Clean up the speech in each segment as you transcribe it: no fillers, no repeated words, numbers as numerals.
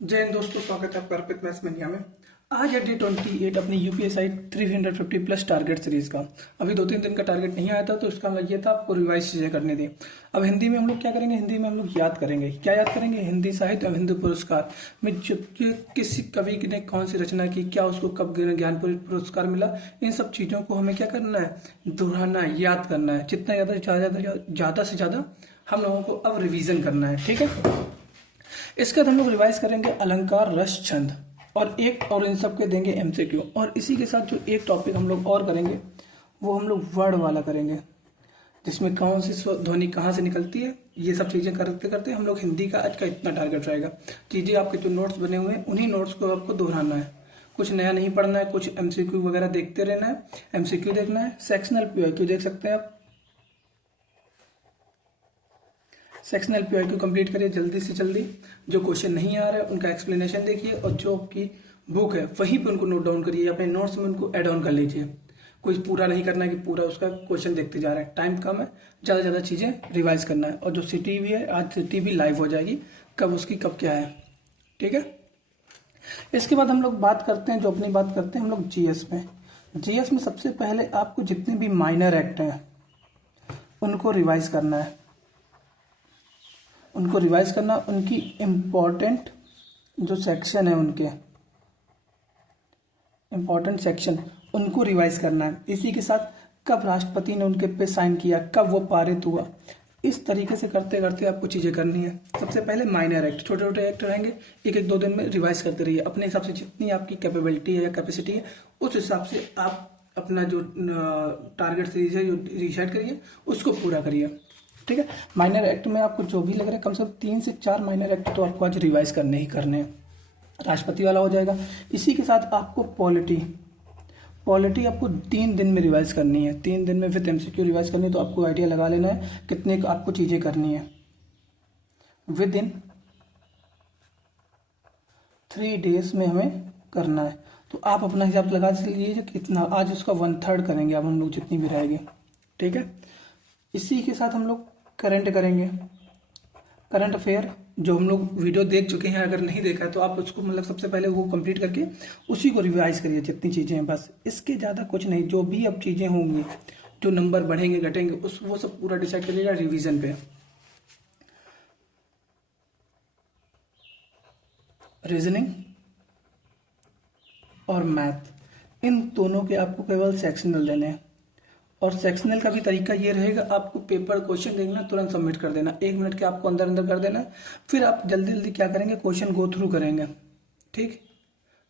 जय हिंद दोस्तों, स्वागत है आपका अर्पित मैथ्स मनिया में। आज है डे 28 अपनी यूपीएसआई 350 प्लस टारगेट सीरीज का। अभी 2-3 दिन का टारगेट नहीं आया था, तो इसका मतलब ये था आपको रिवाइज चीजें करनी थी। अब हिंदी में हम लोग क्या करेंगे, हिंदी में हम लोग याद करेंगे। क्या याद करेंगे? हिंदी साहित्य और हिंदी पुरस्कार में जो किसी कवि ने कौन सी रचना की, क्या उसको कब ज्ञान पुरस्कार मिला, इन सब चीजों को हमें क्या करना है, दोहराना है, याद करना है। जितना ज्यादा से ज्यादा हम लोगों को अब रिवीजन करना है, ठीक है। इसके बाद हम लोग रिवाइज करेंगे अलंकार, रस, छंद और इन सब के देंगे एमसीक्यू। और इसी के साथ जो एक टॉपिक हम लोग और करेंगे वो हम लोग वर्ड वाला करेंगे, जिसमें कौन सी ध्वनि कहाँ से निकलती है। ये सब चीजें करते करते हम लोग हिंदी का आज का इतना टारगेट रहेगा। चीजें आपके जो नोट्स बने हुए हैं उन्हीं नोट्स को आपको दोहराना है, कुछ नया नहीं पढ़ना है, कुछ एमसीक्यू वगैरह देखते रहना है। एमसीक्यू देखना है, सेक्शनल पीआईक्यू देख सकते हैं आप। सेक्शनल पीआईक्यू कंप्लीट करिए जल्दी से जल्दी। जो क्वेश्चन नहीं आ रहा है उनका एक्सप्लेनेशन देखिए, और जो आपकी बुक है वहीं पे उनको नोट डाउन करिए, अपने नोट्स में उनको ऐड ऑन कर लीजिए। कोई पूरा नहीं करना है कि पूरा उसका क्वेश्चन देखते जा रहा है। टाइम कम है, ज़्यादा ज़्यादा चीज़ें रिवाइज करना है। और जो सिटी भी है, आज सिटी भी लाइव हो जाएगी, कब उसकी कब क्या है, ठीक है। इसके बाद हम लोग बात करते हैं, जो अपनी बात करते हैं हम लोग जीएस में। जीएस में सबसे पहले आपको जितने भी माइनर एक्ट हैं उनको रिवाइज करना है। उनकी इम्पोर्टेंट जो सेक्शन है, उनके इम्पोर्टेंट सेक्शन उनको रिवाइज करना है। इसी के साथ कब राष्ट्रपति ने उनके पे साइन किया, कब वो पारित हुआ, इस तरीके से करते करते आपको चीज़ें करनी है। सबसे पहले माइनर एक्ट, छोटे छोटे एक्ट रहेंगे, 1-2 दिन में रिवाइज करते रहिए। अपने हिसाब से जितनी आपकी कैपेबिलिटी है या कैपेसिटी है, उस हिसाब से आप अपना जो टारगेट सीरीज है जो रिसेट करिए, उसको पूरा करिए, ठीक है। माइनर एक्ट में आपको जो भी लग रहा है, कम से कम 3 से 4 माइनर एक्ट तो आपको आज रिवाइज करने ही करने हैं। राष्ट्रपति वाला हो जाएगा। इसी के साथ आपको पॉलिटी आपको 3 दिन में रिवाइज करनी है। 3 दिन में फिर एमसीक्यू रिवाइज करनी है, तो आपको आइडिया लगा लेना है कितने आपको चीजें करनी है। विद इन 3 डेज में हमें करना है, तो आप अपना हिसाब लगा लीजिए कितना। आज उसका 1/3 करेंगे अब हम लोग, जितनी भी रहेगी, ठीक है। इसी के साथ हम लोग करंट करेंगे, करंट अफेयर। जो हम लोग वीडियो देख चुके हैं, अगर नहीं देखा है तो आप उसको मतलब सबसे पहले वो कंप्लीट करके उसी को रिवाइज करिए, जितनी चीज़ें हैं बस। इसके ज़्यादा कुछ नहीं, जो भी अब चीज़ें होंगी, जो नंबर बढ़ेंगे घटेंगे, उस वो सब पूरा डिसाइड करिएगा रिवीजन पे। रीजनिंग और मैथ, इन दोनों के आपको केवल सेक्शनल देने हैं। और सेक्शनल का भी तरीका ये रहेगा, आपको पेपर क्वेश्चन देखना, तुरंत सबमिट कर देना, 1 मिनट के आपको अंदर अंदर कर देना है। फिर आप जल्दी जल्दी क्या करेंगे, क्वेश्चन गो थ्रू करेंगे, ठीक।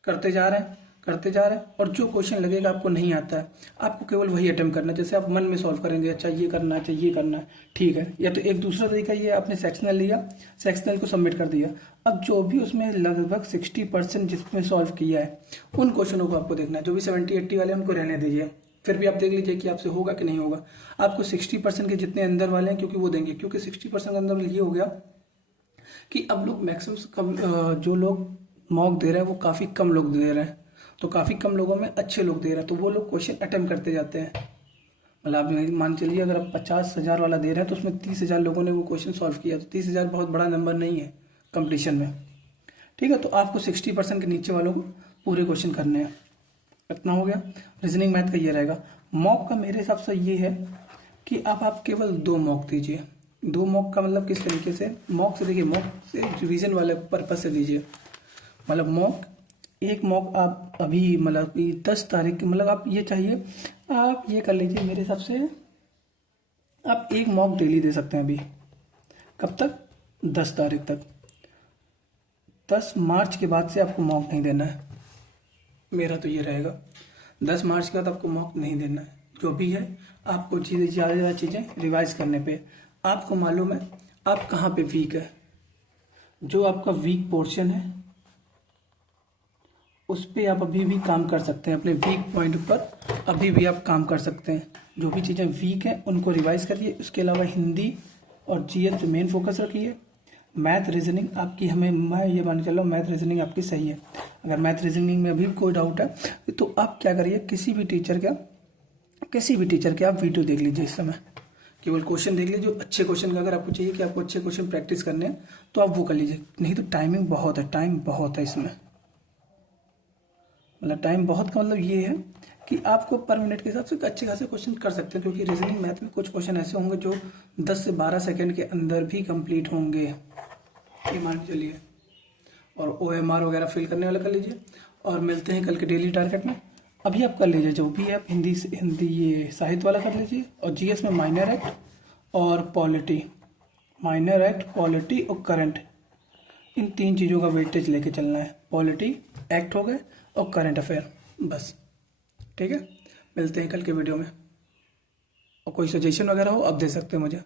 करते जा रहे हैं, और जो क्वेश्चन लगेगा आपको नहीं आता है, आपको केवल वही अटेम्प्ट करना है। जैसे आप मन में सॉल्व करेंगे, अच्छा ये करना है, अच्छा ये करना है, ठीक है। या तो एक दूसरा तरीका ये, आपने सेक्शनल लिया, सेक्शनल को सबमिट कर दिया। अब जो भी उसमें लगभग 60% जिसमें सॉल्व किया है, उन क्वेश्चनों को आपको देखना है। जो भी 70-80 वाले उनको रहने दीजिए, फिर भी आप देख लीजिए कि आपसे होगा कि नहीं होगा। आपको 60% के जितने अंदर वाले हैं, क्योंकि वो देंगे, क्योंकि 60% के अंदर ये हो गया कि अब लोग मैक्सिमम जो लोग मॉक दे रहे हैं वो काफ़ी कम लोग दे रहे हैं, तो काफ़ी कम लोगों में अच्छे लोग दे रहे हैं, तो वो लोग क्वेश्चन अटेम्प्ट करते जाते हैं। मतलब आप मान चलिए, अगर आप 50,000 वाला दे रहे हैं तो उसमें 30,000 लोगों ने वो क्वेश्चन सॉल्व किया, तो 30,000 बहुत बड़ा नंबर नहीं है कंपटीशन में, ठीक है। तो आपको 60% के नीचे वालों को पूरे क्वेश्चन करने हैं। इतना हो गया। रीजनिंग मैथ का ये रहेगा। मॉक का मेरे हिसाब से ये है कि आप केवल 2 मॉक दीजिए। 2 मॉक का मतलब किस तरीके से, मॉक से देखिए, मॉक से रिवीजन वाले पर्पज से दीजिए। मतलब एक मॉक आप अभी मतलब 10 तारीख की, मतलब आप ये चाहिए, आप ये कर लीजिए मेरे हिसाब से, आप एक मॉक डेली दे सकते हैं अभी। कब तक? 10 तारीख तक। 10 मार्च के बाद से आपको मॉक नहीं देना है, मेरा तो ये रहेगा। 10 मार्च के बाद आपको मॉक नहीं देना है। जो भी है आपको चीज़ें ज़्यादा चीज़ें रिवाइज करने पे आपको मालूम है आप कहाँ पे वीक है। जो आपका वीक पोर्शन है उस पर आप अभी भी काम कर सकते हैं, अपने वीक पॉइंट पर अभी भी आप काम कर सकते हैं। जो भी चीज़ें वीक हैं उनको रिवाइज करिए। उसके अलावा हिंदी और जीएस पे मेन फोकस रखिए। मैथ रीजनिंग आपकी, मैं ये मान के चल रहा हूँ मैथ रीजनिंग आपकी सही है। अगर मैथ रीजनिंग में अभी भी कोई डाउट है तो आप क्या करिए, किसी भी टीचर के आप वीडियो देख लीजिए इस समय, केवल क्वेश्चन देख लीजिए, जो अच्छे क्वेश्चन का अगर आपको चाहिए कि आपको अच्छे क्वेश्चन प्रैक्टिस करने हैं तो आप वो कर लीजिए, नहीं तो टाइमिंग बहुत है, टाइम बहुत है इसमें। मतलब टाइम बहुत का मतलब ये है कि आपको पर मिनट के हिसाब से अच्छे खासे क्वेश्चन कर सकते हैं, क्योंकि रीजनिंग मैथ में कुछ क्वेश्चन ऐसे होंगे जो 10 से 12 सेकंड के अंदर भी कंप्लीट होंगे, ये मान के चलिए। और OMR वगैरह फिल करने वाला कर लीजिए, और मिलते हैं कल के डेली टारगेट में। अभी आप कर लीजिए जो भी है, आप हिंदी ये साहित्य वाला कर लीजिए, और GS में माइनर एक्ट और पॉलिटी, माइनर एक्ट, पॉलिटी और करंट, इन 3 चीज़ों का वेटेज लेके चलना है। पॉलिटी, एक्ट हो गए और करंट अफेयर, बस। ठीक है, मिलते हैं कल के वीडियो में, और कोई सजेशन वगैरह हो आप दे सकते हैं मुझे।